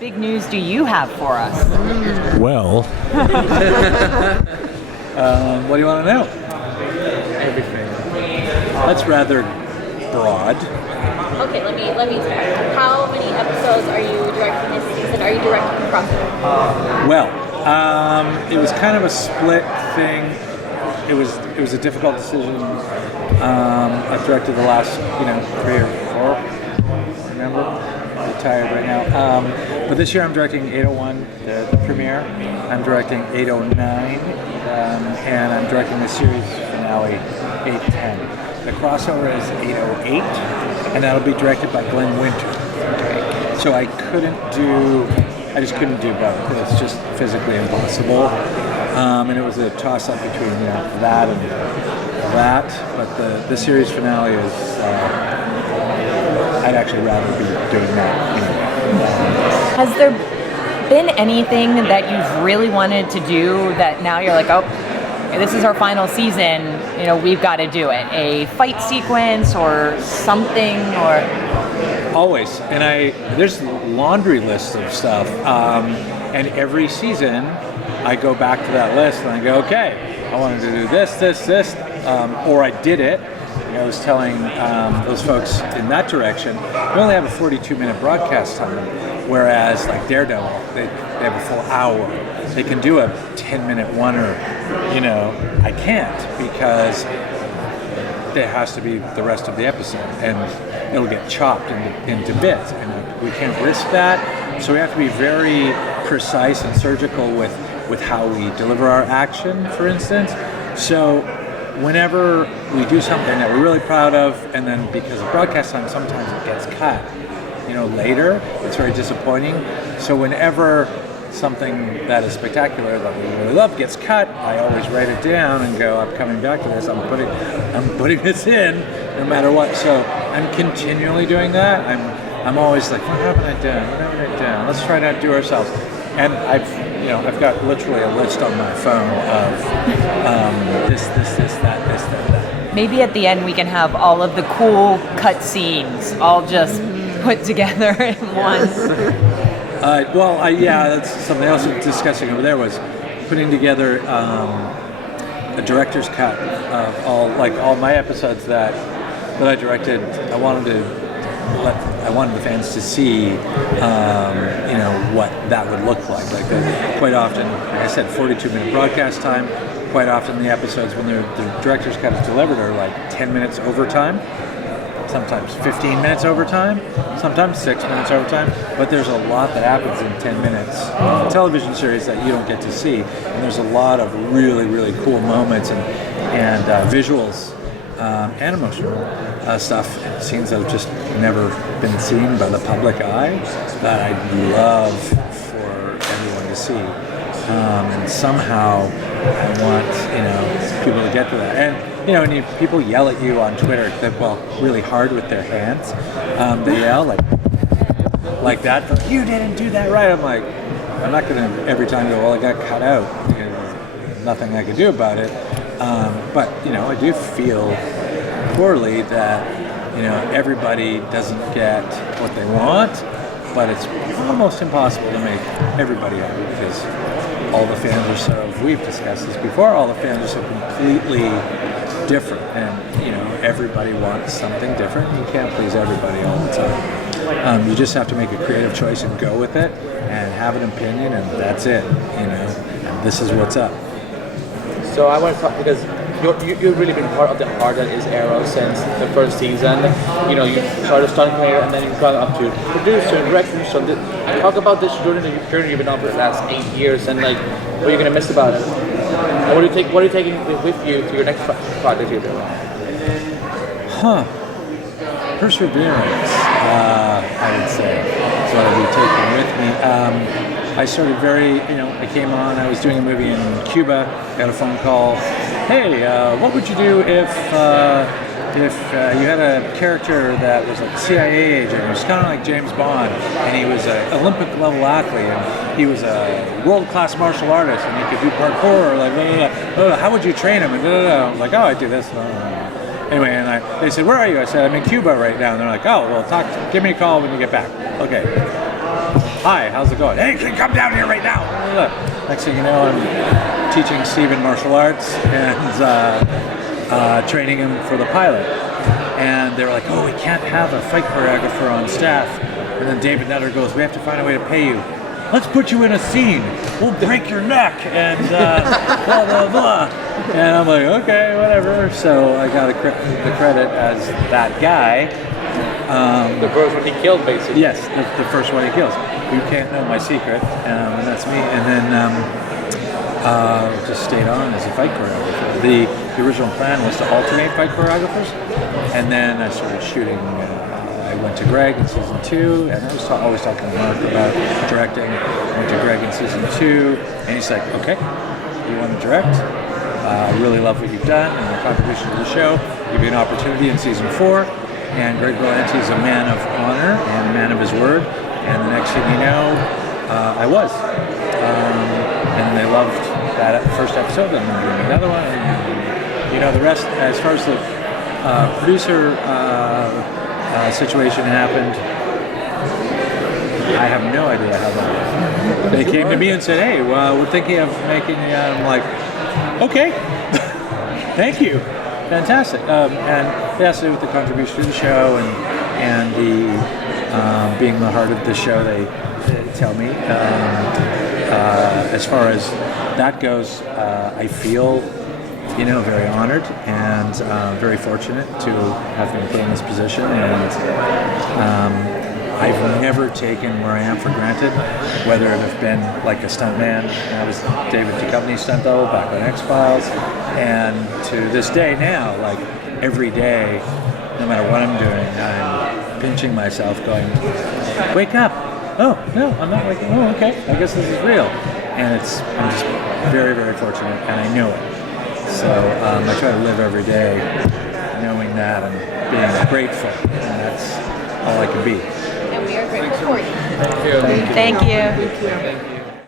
big news do you have for us? Well, what do you want to know? Everything. That's rather broad. Okay, let me start. How many episodes are you directing this season? Are you directing crossover? Well, it was kind of a split thing. It was a difficult decision. I've directed the last 3 or 4. Remember, I'm tired right now. But this year I'm directing 801, the premiere. I'm directing 809, and I'm directing the series finale 810. The crossover is 808, and that'll be directed by Glenn Winter. So I just couldn't do both. It's just physically impossible. And it was a toss-up between that and that. But the series finale is, I'd actually rather be doing that. Has there been anything that you've really wanted to do that now you're like, oh, this is our final season, we've got to do it? A fight sequence or something, or... Always. And there's a laundry list of stuff. And every season, I go back to that list and I go, okay, I wanted to do this, or I did it. I was telling those folks in that direction, we only have a 42-minute broadcast time, whereas like Daredevil, they have a full hour. They can do a 10-minute one-er. I can't, because there has to be the rest of the episode, and it'll get chopped into bits, and we can't risk that. So we have to be very precise and surgical with how we deliver our action, for instance. So whenever we do something that we're really proud of, and then because of broadcast time, sometimes it gets cut, later, it's very disappointing. So whenever something that is spectacular that we really love gets cut, I always write it down and go, I'm coming back to this, I'm putting this in no matter what. So I'm continually doing that. I'm always like, what haven't I done? Let's try to outdo ourselves. And I've got literally a list on my phone of this, that. Maybe at the end we can have all of the cool cut scenes all just put together in one. That's something else we're discussing over there, was putting together a director's cut of all my episodes that I directed. I wanted the fans to see, what that would look like. Quite often, like I said, 42-minute broadcast time. Quite often, the episodes when the director's cut is delivered are like 10 minutes overtime. Sometimes 15 minutes overtime, sometimes 6 minutes overtime, but there's a lot that happens in 10 minutes in a television series that you don't get to see, and there's a lot of really, really cool moments and visuals and emotional stuff, scenes that have just never been seen by the public eye that I'd love for everyone to see. And somehow I want people to get to that. And when people yell at you on Twitter, really hard with their hands, they yell like that. You didn't do that right. I'm like, I'm not gonna every time go, well, I got cut out. There's nothing I could do about it. But I do feel poorly that everybody doesn't get what they want, but it's almost impossible to make everybody happy because all the fans are so, we've discussed this before, all the fans are so completely different, and everybody wants something different. You can't please everybody all the time. You just have to make a creative choice and go with it and have an opinion, and that's it, and this is what's up. So I want to talk, because you've really been part of the heart that is Arrow since the first season. You started stunt player, and then you've gone up to producer and director. So talk about this journey you've been on for the last 8 years, and what are you going to miss about it? And what are you taking with you to your next project you're doing? Perseverance, I would say, is what I'll be taking with me. I started I came on, I was doing a movie in Cuba, got a phone call, hey, what would you do if you had a character that was like a CIA agent? He was kind of like James Bond, and he was an Olympic level athlete, and he was a world-class martial artist, and he could do parkour, like blah, blah, blah. How would you train him? And blah, blah, blah. I was like, oh, I do this. Anyway, and they said, where are you? I said, I'm in Cuba right now. And they're like, oh, well, give me a call when you get back. Okay. hi, how's it going? Hey, can you come down here right now? Next thing you know, I'm teaching Stephen martial arts and training him for the pilot. And they were like, oh, we can't have a fight choreographer on staff. And then David Nutter goes, we have to find a way to pay you. Let's put you in a scene. We'll break your neck and blah, blah, blah. And I'm like, okay, whatever. So I got the credit as that guy. The first one he killed, basically. Yes, the first one he kills. You can't know my secret, and that's me. And then just stayed on as a fight choreographer. The original plan was to alternate fight choreographers, and then I started shooting. I went to Greg in season 2, and I was always talking to Mark about directing. I went to Greg in season 2, and he's like, okay, you want to direct? I really love what you've done and your contribution to the show. Give you an opportunity in season 4. And Greg Berlanti is a man of honor and a man of his word. And the next thing you know, I was. And they loved that first episode, and then another one. And, you know, the rest, as far as the producer situation happened, I have no idea how that went. They came to me and said, hey, well, we're thinking of making, I'm like, okay, thank you. Fantastic. And it has to do with the contribution to the show and the being the heart of the show, they tell me. As far as that goes, I feel, you know, very honored and very fortunate to have been put in this position. And I've never taken where I am for granted, whether it have been like a stuntman. I was David Duchovny's stunt double back on X-Files, and to this day now, like every day, no matter what I'm doing, I'm pinching myself going, wake up. Oh, no, I'm not waking up. Oh, okay, I guess this is real. And I'm just very, very fortunate, and I know it. So I try to live every day knowing that and being grateful, and that's all I can be. And we are grateful for you. Thank you. Thank you. Thank you.